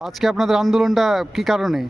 আজকে আপনাদের আন্দোলনটা কি কারণে?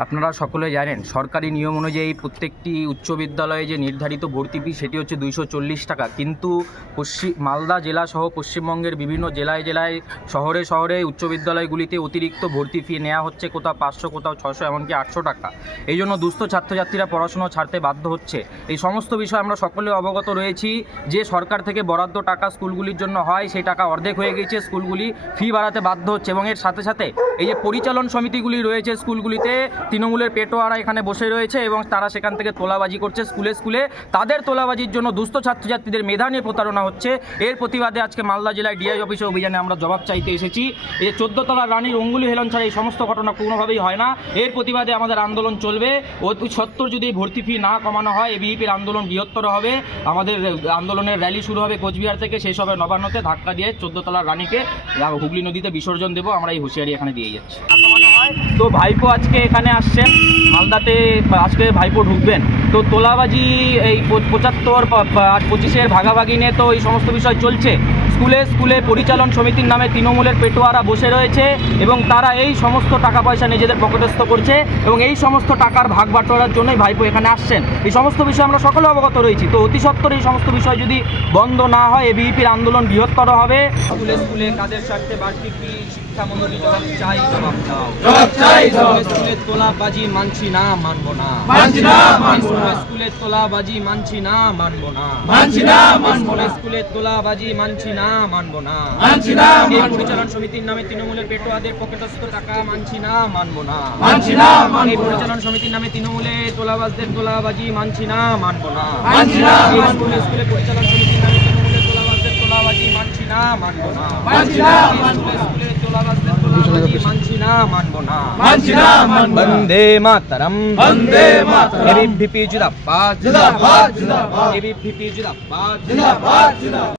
আপনারা সকলে জানেন, সরকারি নিয়ম অনুযায়ী প্রত্যেকটি উচ্চ বিদ্যালয়ে যে নির্ধারিত ভর্তি ফি, সেটি হচ্ছে দুইশো চল্লিশ টাকা। কিন্তু পশ্চিম মালদা জেলা সহ পশ্চিমবঙ্গের বিভিন্ন জেলায় জেলায়, শহরে শহরে উচ্চ বিদ্যালয়গুলিতে অতিরিক্ত ভর্তি ফি নেওয়া হচ্ছে কোথাও পাঁচশো, কোথাও ছশো এমনকি আটশো টাকা। এই জন্য দুস্থ ছাত্রছাত্রীরা পড়াশুনো ছাড়তে বাধ্য হচ্ছে। এই সমস্ত বিষয় আমরা সকলে অবগত রয়েছি যে সরকার থেকে বরাদ্দ টাকা স্কুলগুলির জন্য হয়, সেই টাকা অর্ধেক হয়ে গেছে স্কুলগুলি ফি বাড়াতে বাধ্য হচ্ছে এবং এর সাথে সাথে এই যে পরিচালন সমিতিগুলি রয়েছে স্কুলগুলিতে তৃণমূলের পেটোয়ারা এখানে বসে রয়েছে এবং তারা সেখান থেকে তোলাবাজি করছে স্কুলে স্কুলে। তাদের তোলাবাজির জন্য দুস্থ ছাত্রছাত্রীদের মেধা নিয়ে প্রতারণা হচ্ছে। এর প্রতিবাদে আজকে মালদা জেলায় ডিআই অফিসে অভিযানে আমরা জবাব চাইতে এসেছি। এই চোদ্দতলা রানীর অঙ্গুলি হেলন ছাড়া এই সমস্ত ঘটনা কোনোভাবেই হয় না। এর প্রতিবাদে আমাদের আন্দোলন চলবে। অতি সত্তর যদি ভর্তি ফি না কমানো হয় এ এবিপির আন্দোলন বৃহত্তর হবে। আমাদের আন্দোলনের র্যালি শুরু হবে কোচবিহার থেকে। সেই সবে নবান্নতে। ধাক্কা দিয়ে চোদ্দতলা রানীকে হুগলি নদীতে বিসর্জন দেবো। আমরা এই হুঁশিয়ারি এখানে দিয়ে যাচ্ছি। তো ভাইপো আজকে এখানে আসছেন, মালদাতে আজকে ভাইপো ঢুকবেন। তো তোলাবাজি এই পঁচাত্তর পঁচিশের ভাগাভাগি নিয়ে তো এই সমস্ত বিষয় চলছে। স্কুলে স্কুলে পরিচালন সমিতির নামে তৃণমূলের পেটোয়ারা বসে রয়েছে এবং তারা এই সমস্ত টাকা পয়সা নিজেদের পকেটস্থ করছে এবং এই সমস্ত টাকার ভাগ বাটোয়ারার জন্যই ভাইপো এখানে আসছেন। এই সমস্ত বিষয়ে আমরা সকলে অবগত রয়েছি। তো অতি সত্বর এই সমস্ত বিষয় যদি বন্ধ না হয় এবিপির আন্দোলন বৃহত্তর হবে। স্কুলে স্কুলে কাদের স্বার্থে বাড়তি জবাব চাই জবাব দাও। স্কুলে স্কুলে তোলাবাজি মানছি না মানবো না। স্কুলে তোলাবাজি মানছি না মানবো না। স্কুলে তোলাবাজি মানছি না মানবো না মানছি না, এই পরিচালন সমিতির নামে তৃণমূলের পেটোয়াদের পকেটস্থ টাকা মানছি না মানবো না মানছি না, মানবো এই পরিচালন সমিতির নামে তৃণমূলে তোলাবাজদের তোলাবাজি মানছি না মানবো না মানছি না, স্কুলে স্কুলে পরিচালন সমিতির নামে তৃণমূলের তোলাবাজদের তোলাবাজি মানছি না মানবো না মানছি না, স্কুলে স্কুলে তোলাবাজদের তোলাবাজি মানছি না মানবো না মানছি না, মানবো বন্দে মাতরম বন্দে মাতরম। এবিভিপি জিন্দাবাদ জিন্দাবাদ, জিন্দাবাদ। এবিভিপি জিন্দাবাদ জিন্দাবাদ, জিন্দাবাদ।